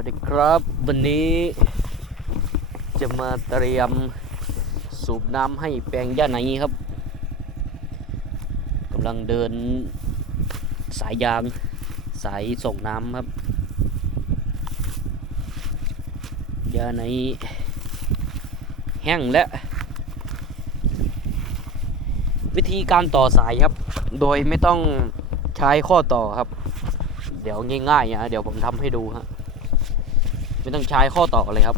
วัสดีครับ วันนี้จะมาเตรียมสูบน้ำให้แปลงย่าไหนครับกำลังเดินสายยางสายส่งน้ำครับย่าไหนแห้งและ วิธีการต่อสายครับ โดยไม่ต้องใช้ข้อต่อครับ เดี๋ยวง่ายๆนะเดี๋ยวผมทำให้ดูฮะ ไม่ต้องใช้ข้อต่อเลยครับ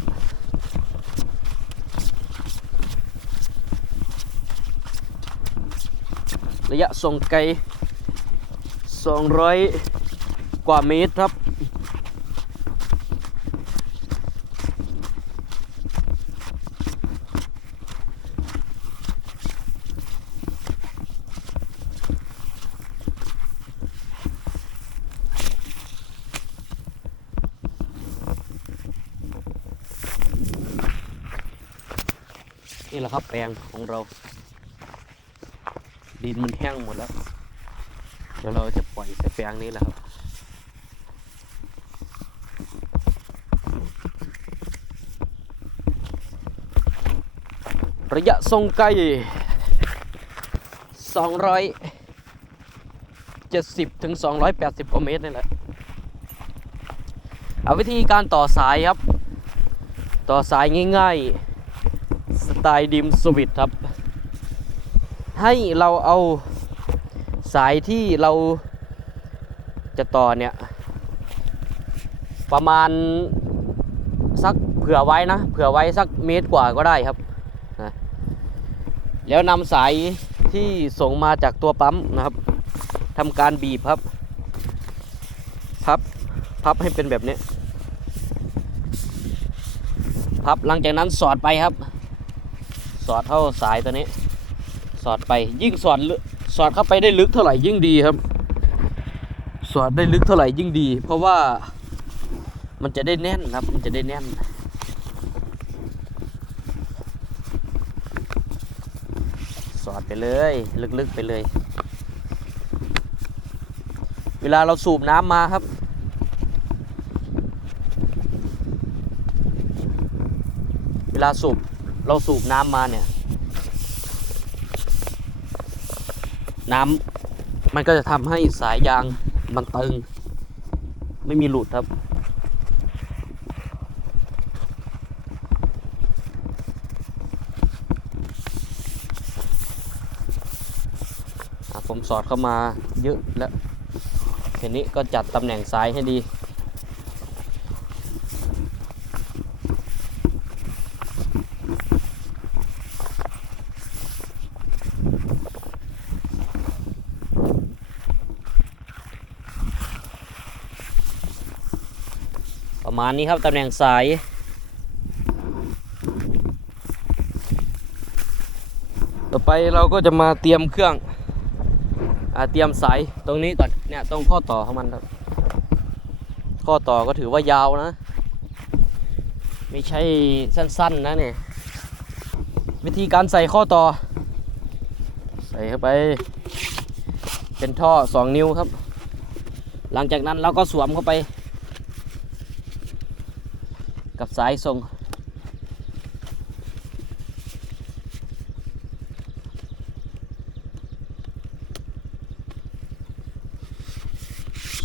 ระยะส่งไกล 200 กว่าเมตรครับ นี่แหละครับแปลงของเรา ดินมันแห้งหมดแล้วเดี๋ยวเราจะปล่อยใส่แปลงนี้แหละครับระยะทรงไกล270ถึง280กว่าเมตรนี่แหละเอาวิธีการต่อสายครับ ต่อสายง่ายๆ ไตล์ดิมสวิตครับ ให้เราเอาสายที่เราจะต่อเนี่ย ประมาณสักเผื่อไว้นะ เผื่อไว้สักเมตรกว่าก็ได้ครับนะแล้วนำสายที่ส่งมาจากตัวปั๊มนะครับทำการบีบครับ พับ พับให้เป็นแบบนี้ พับหลังจากนั้นสอดไปครับ อดเข้าสายตัวนี้ สอดไปยิ่งสอดลึกสอดเข้าไปได้ลึกเท่าไหร่ยิ่งดีครับ สอดได้ลึกเท่าไหร่ยิ่งดี เพราะว่ามันจะได้แน่นครับ มันจะได้แน่นสอดไปเลย ลึกๆไปเลย เวลาเราสูบน้ำมาครับ เวลาสูบ เราสูบน้ำมาเนี่ย น้ำมันก็จะทำให้สายยางมันตึง ไม่มีหลุดครับ ผมสอดเข้ามาเยอะแล้วทีนี้ก็จัดตำแหน่งสายให้ดี มาณนี้ครับตำแหน่งสาย ต่อไปเราก็จะมาเตรียมเครื่องอเตรียมสายตรงนี้ก่อนเนี่ยตรงข้อต่อของมันครับ ข้อต่อก็ถือว่ายาวนะ ไม่ใช่สั้นๆนะเนี่ยวิธีการใส่ข้อต่อ ใส่เข้าไป เป็นท่อ 2 นิ้วครับ หลังจากนั้นเราก็สวมเข้าไป กับสายส่ง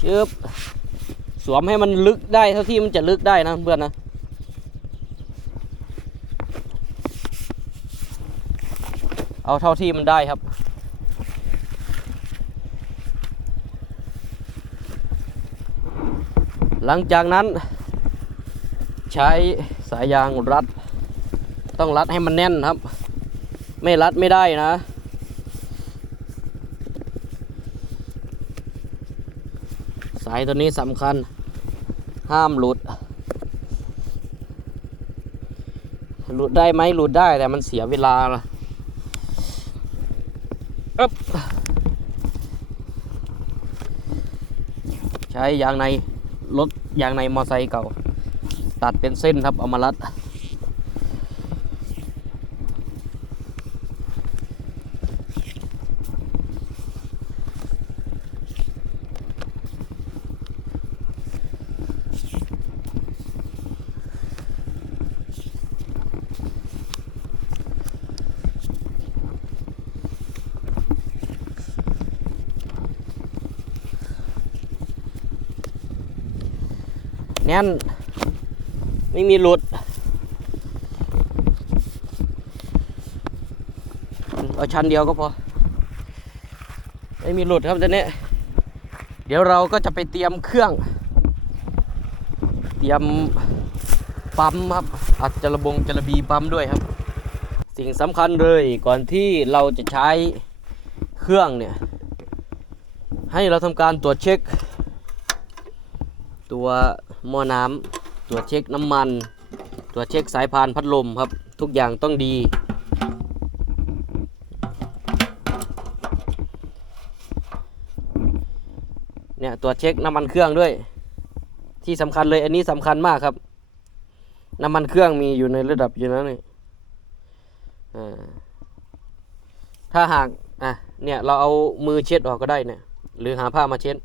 ชึบ สวมให้มันลึกได้เท่าที่มันจะลึกได้นะเพื่อนนะเอาเท่าที่มันได้ครับ หลังจากนั้น ใช้สายยางรัด ต้องรัดให้มันแน่นครับ ไม่รัดไม่ได้นะ สายตัวนี้สำคัญ ห้ามหลุด หลุดได้ไหมหลุดได้แต่มันเสียเวลาละอึ๊บใช้ยางในรถยางในมอไซค์เก่า ตัดเป็นเส้นครับเอามารัด แน่น ไม่มีหลุดเอาชั้นเดียวก็พอ ไม่มีหลุดครับตอนนี้ เดี๋ยวเราก็จะไปเตรียมเครื่อง เตรียมปั๊มครับ อัดจระบงจระบีปั๊มด้วยครับ สิ่งสำคัญเลยก่อนที่เราจะใช้เครื่องเนี่ย ให้เราทำการตรวจเช็ค ตัวหม้อน้ำ ตรวเช็คน้ำมันตรวเช็คสายพานพัดลมครับ ทุกอย่างต้องดี เนี่ยตรวเช็คน้ำมันเครื่องด้วย ที่สำคัญเลยอันนี้สำคัญมากครับ น้ำมันเครื่องมีอยู่ในระดับอยู่แล้วนี่ถ้าหากอะเนี่ยเราเอามือเช็ดออกก็ได้เนี่ยหรือหาผ้ามาเช็ด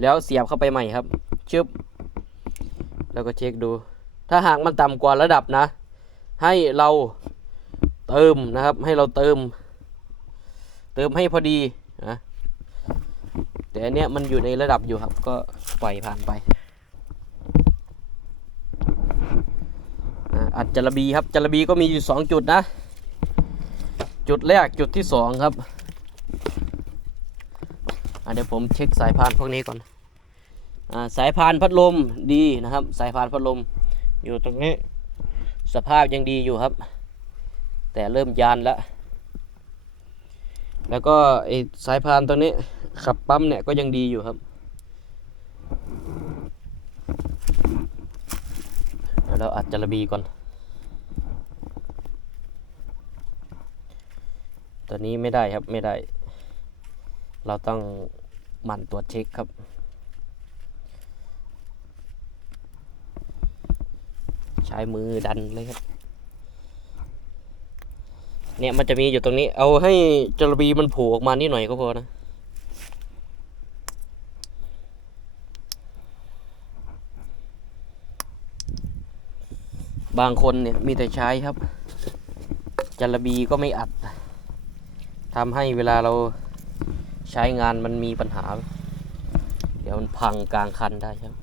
แล้วเสียบเข้าไปใหม่ครับชึบ แล้วก็เช็คดู ถ้าหากมันต่ำกว่าระดับนะ ให้เราเติมนะครับ ให้เราเติม เติมให้พอดีนะแต่อันเนี้ยมันอยู่ในระดับอยู่ครับ ก็ปล่อยผ่านไปอัดจระบีครับจระบีก็มีอยู่สองจุดนะ จุดแรกจุดที่สองครับเดี๋ยวผมเช็คสายพานพวกนี้ก่อน สายพานพัดลมดีนะครับ สายพานพัดลมอยู่ตรงนี้ สภาพยังดีอยู่ครับ แต่เริ่มยานแล้ว แล้วก็ไอสายพานตัวนี้ขับปั๊มเนี่ยก็ยังดีอยู่ครับเดี๋ยวเราอัดจระบีก่อน ตัวนี้ไม่ได้ครับไม่ได้ เราต้องหมั่นตรวจเช็คครับ ใช้มือดันเลยครับ เนี่ยมันจะมีอยู่ตรงนี้ เอาให้จระบีมันโผลออกมานิดหน่อยก็พอนะบางคนเนี่ยมีแต่ใช้ครับจระบีก็ไม่อัดทำให้เวลาเราใช้งานมันมีปัญหา เดี๋ยวมันพังกลางคันได้ครับ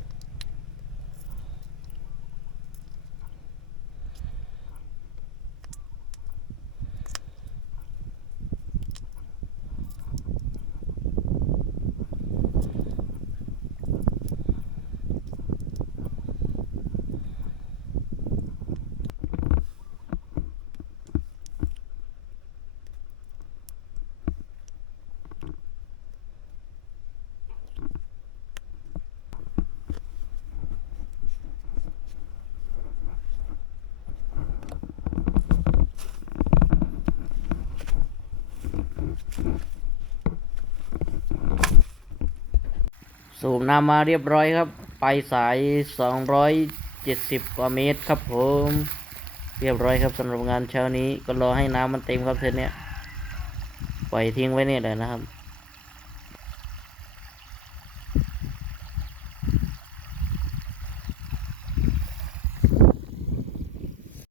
สูบน้ำมาเรียบร้อยครับ ไปสาย 270 กว่าเมตรครับผม เรียบร้อยครับสำหรับงานเช้านี้ก็รอให้น้ำมันเต็มครับเทนเนี้ยปล่อยทิ้งไว้เนี่ยเลยนะครับ